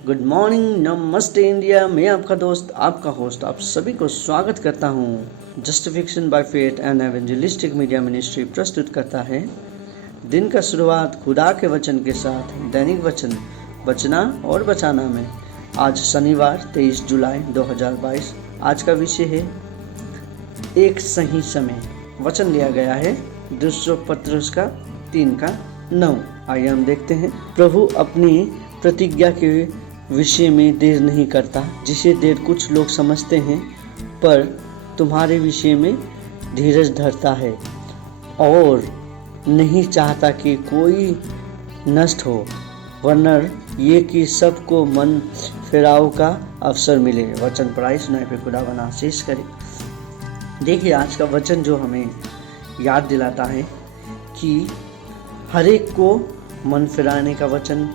Good morning, नमस्ते India. मैं आपका दोस्त, आपका होस्ट, आप सभी को स्वागत करता हूँ। Justification by faith and evangelistic media ministry प्रस्तुत करता है दिन का शुरुआत खुदा के वचन के साथ, दैनिक वचन बचना और बचाना में। आज शनिवार 23 जुलाई 2022। आज का विषय है एक सही समय। वचन लिया गया है दूसरा पत्रुस का 3:9। आइए हम देखते हैं। प्रभु अपनी प्रतिज्ञा के विषय में देर नहीं करता, जिसे देर कुछ लोग समझते हैं, पर तुम्हारे विषय में धीरज धरता है और नहीं चाहता कि कोई नष्ट हो, वरना ये कि सबको मन फिराव का अवसर मिले। वचन पढ़ाई सुनाए पे खुदा बना आशीष करे। देखिए, आज का वचन जो हमें याद दिलाता है कि हर एक को मन फिराने का वचन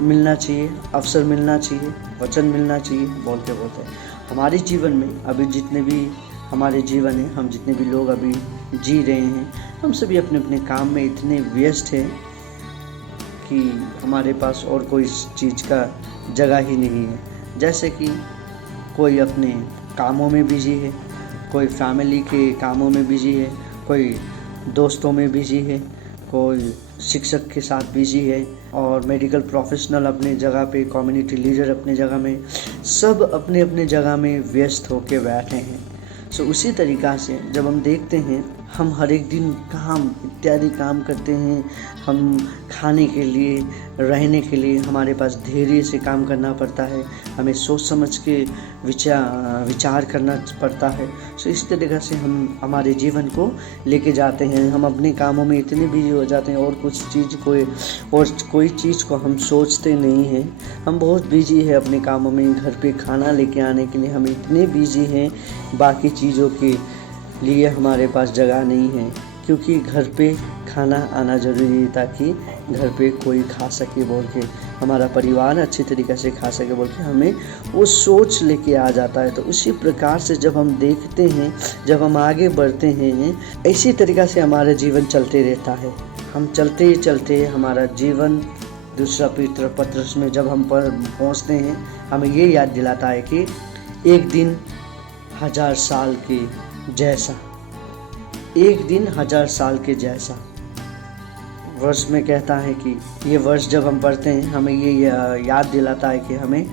मिलना चाहिए, अवसर मिलना चाहिए, वचन मिलना चाहिए। बोलते बोलते हमारे जीवन में अभी जितने भी हमारे जीवन है, हम जितने भी लोग अभी जी रहे हैं, हम सभी अपने अपने काम में इतने व्यस्त हैं कि हमारे पास और कोई चीज़ का जगह ही नहीं है। जैसे कि कोई अपने कामों में बिजी है, कोई फैमिली के कामों में बिजी है, कोई दोस्तों में बिजी है, कोई शिक्षक के साथ बिजी है, और मेडिकल प्रोफेशनल अपने जगह पे, कम्युनिटी लीडर अपने जगह में, सब अपने अपने जगह में व्यस्त होके बैठे हैं। उसी तरीक़ा से जब हम देखते हैं, हम हर एक दिन काम इत्यादि काम करते हैं। हम खाने के लिए, रहने के लिए हमारे पास धैर्य से काम करना पड़ता है। हमें सोच समझ के विचार करना पड़ता है। इस तरीक़ा से हम हमारे जीवन को लेके जाते हैं। हम अपने कामों में इतने बिजी हो जाते हैं और कोई चीज़ को हम सोचते नहीं हैं। हम बहुत बिजी है अपने कामों में। घर पे खाना लेके आने के लिए हम इतने बिजी हैं, बाकी चीज़ों के लिए हमारे पास जगह नहीं है, क्योंकि घर पे खाना आना ज़रूरी है ताकि घर पे कोई खा सके बोल के, हमारा परिवार अच्छी तरीक़े से खा सके बोल के हमें वो सोच लेके आ जाता है। तो उसी प्रकार से जब हम देखते हैं, जब हम आगे बढ़ते हैं, इसी तरीक़ा से हमारा जीवन चलते रहता है। हम चलते ही चलते हमारा जीवन दूसरा पत्रुस में जब हम पहुँचते हैं, हमें ये याद दिलाता है कि एक दिन 1000 साल के जैसा, एक दिन 1000 साल के जैसा। वर्ष में कहता है कि ये वर्ष जब हम पढ़ते हैं, हमें ये याद दिलाता है कि हमें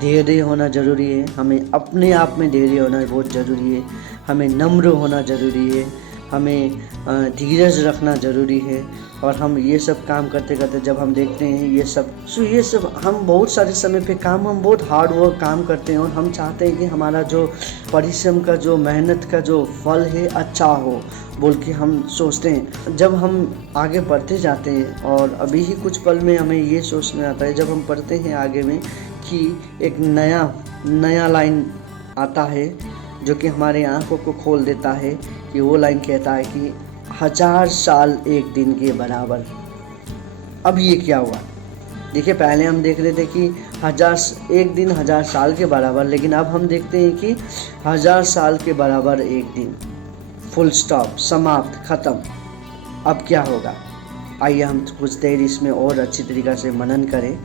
धैर्य होना ज़रूरी है, हमें अपने आप में धैर्य होना बहुत ज़रूरी है, हमें नम्र होना ज़रूरी है, हमें धीरज रखना ज़रूरी है। और हम ये सब काम करते करते जब हम देखते हैं ये सब हम बहुत सारे समय पे हम बहुत हार्ड वर्क काम करते हैं, और हम चाहते हैं कि हमारा जो परिश्रम का, जो मेहनत का जो फल है अच्छा हो बोल के हम सोचते हैं। जब हम आगे बढ़ते जाते हैं, और अभी ही कुछ पल में हमें ये सोचना आता है, जब हम पढ़ते हैं आगे में, कि एक नया लाइन आता है जो कि हमारे आंखों को खोल देता है। कि वो लाइन कहता है कि 1000 साल एक दिन के बराबर। अब ये क्या हुआ? देखिए, पहले हम देख रहे थे कि एक दिन 1000 साल के बराबर, लेकिन अब हम देखते हैं कि 1000 साल के बराबर एक दिन। फुल स्टॉप, समाप्त, ख़त्म। अब क्या होगा? आइए हम कुछ देर इसमें और अच्छी तरीक़ा से मनन करें।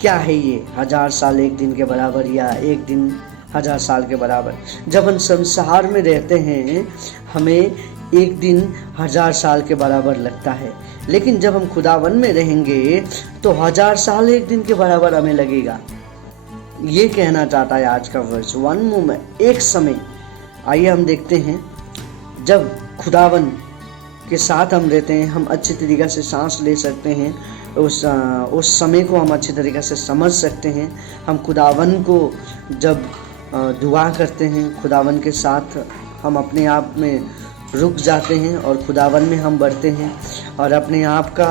क्या है ये 1000 साल एक दिन के बराबर, या एक दिन 1000 साल के बराबर? जब हम संसार में रहते हैं, हमें एक दिन 1000 साल के बराबर लगता है, लेकिन जब हम खुदावन में रहेंगे तो 1000 साल एक दिन के बराबर हमें लगेगा। ये कहना चाहता है आज का वर्ष। वन मोमेंट, एक समय। आइए हम देखते हैं, जब खुदावन के साथ हम रहते हैं, हम अच्छी तरीक़ा से सांस ले सकते हैं, उस समय को हम अच्छी तरीक़े से समझ सकते हैं। हम खुदावन को जब दुआ करते हैं, खुदावन के साथ हम अपने आप में रुक जाते हैं और खुदावन में हम बढ़ते हैं, और अपने आप का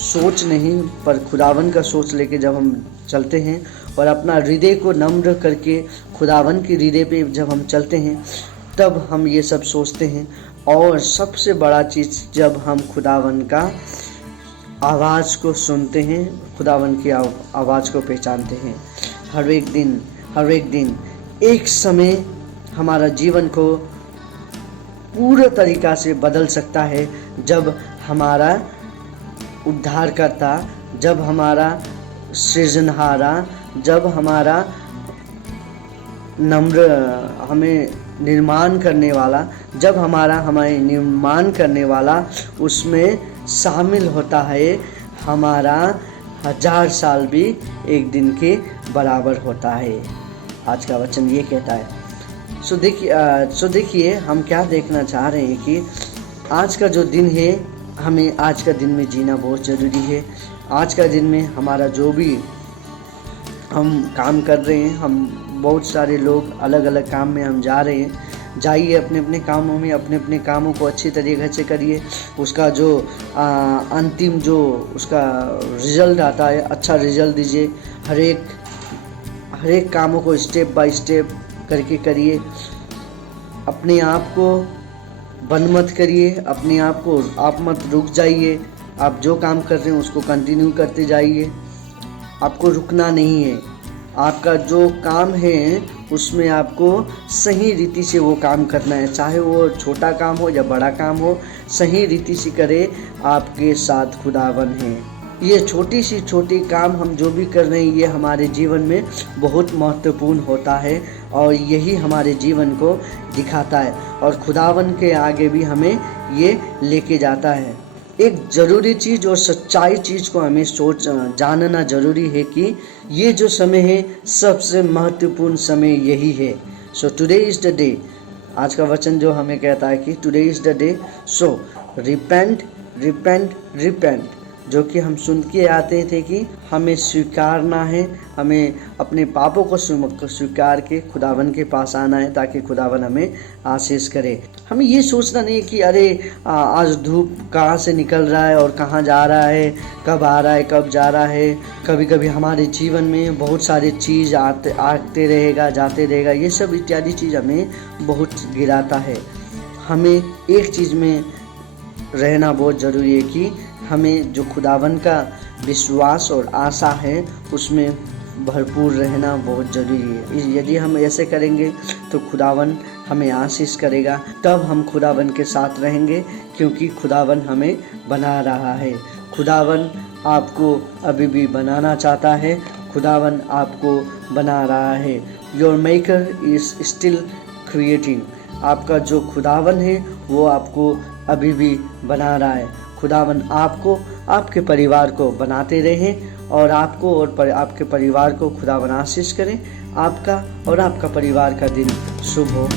सोच नहीं पर खुदावन का सोच लेके जब हम चलते हैं, और अपना हृदय को नम्र करके खुदावन के हृदय पे जब हम चलते हैं, तब हम ये सब सोचते हैं। और सबसे बड़ा चीज़, जब हम खुदावन का आवाज़ को सुनते हैं, खुदावन की आवाज़ को पहचानते हैं। हर एक दिन एक समय हमारा जीवन को पूरा तरीक़ा से बदल सकता है, जब हमारा उद्धारकर्ता, जब हमारा सृजनहारा, जब हमारा नम्र हमें निर्माण करने वाला, जब हमें निर्माण करने वाला उसमें शामिल होता है, हमारा 1000 साल भी एक दिन के बराबर होता है। आज का वचन ये कहता है। सो देखिए हम क्या देखना चाह रहे हैं कि आज का जो दिन है, हमें आज का दिन में जीना बहुत ज़रूरी है। आज का दिन में हमारा जो भी हम काम कर रहे हैं, हम बहुत सारे लोग अलग अलग काम में हम जा रहे हैं, जाइए अपने अपने कामों में, अपने अपने कामों को अच्छी तरीके से करिए। उसका जो अंतिम जो उसका रिज़ल्ट आता है, अच्छा रिज़ल्ट दीजिए। हर एक कामों को स्टेप बाय स्टेप करके करिए। अपने आप को बंद मत करिए, अपने आप को आप मत रुक जाइए। आप जो काम कर रहे हैं उसको कंटिन्यू करते जाइए, आपको रुकना नहीं है। आपका जो काम है उसमें आपको सही रीति से वो काम करना है, चाहे वो छोटा काम हो या बड़ा काम हो, सही रीति से करे। आपके साथ खुदावन है। ये छोटी काम हम जो भी कर रहे हैं, ये हमारे जीवन में बहुत महत्वपूर्ण होता है और यही हमारे जीवन को दिखाता है और खुदावन के आगे भी हमें ये लेके जाता है। एक ज़रूरी चीज़ और सच्चाई चीज़ को हमें जानना ज़रूरी है कि ये जो समय है सबसे महत्वपूर्ण समय यही है। So today is the day. आज का वचन जो हमें कहता है कि today is the day, so repent repent repent, जो कि हम सुन के आते थे कि हमें स्वीकारना है, हमें अपने पापों को स्वीकार के खुदावन के पास आना है ताकि खुदावन हमें आशीष करे। हमें ये सोचना नहीं कि अरे आज धूप कहाँ से निकल रहा है और कहाँ जा रहा है, कब आ रहा है कब जा रहा है। कभी कभी हमारे जीवन में बहुत सारी चीज़ आते रहेगा जाते रहेगा, ये सब इत्यादि चीज़ हमें बहुत गिराता है। हमें एक चीज़ में रहना बहुत ज़रूरी है कि हमें जो खुदावन का विश्वास और आशा है उसमें भरपूर रहना बहुत ज़रूरी है। यदि हम ऐसे करेंगे तो खुदावन हमें आशीष करेगा, तब हम खुदावन के साथ रहेंगे, क्योंकि खुदावन हमें बना रहा है। खुदावन आपको अभी भी बनाना चाहता है, खुदावन आपको बना रहा है। Your maker is still creating. आपका जो खुदावन है वो आपको अभी भी बना रहा है। खुदावन आपको, आपके परिवार को बनाते रहें और आपको और आपके परिवार को खुदावन आशीष करें। आपका और आपका परिवार का दिन शुभ हो।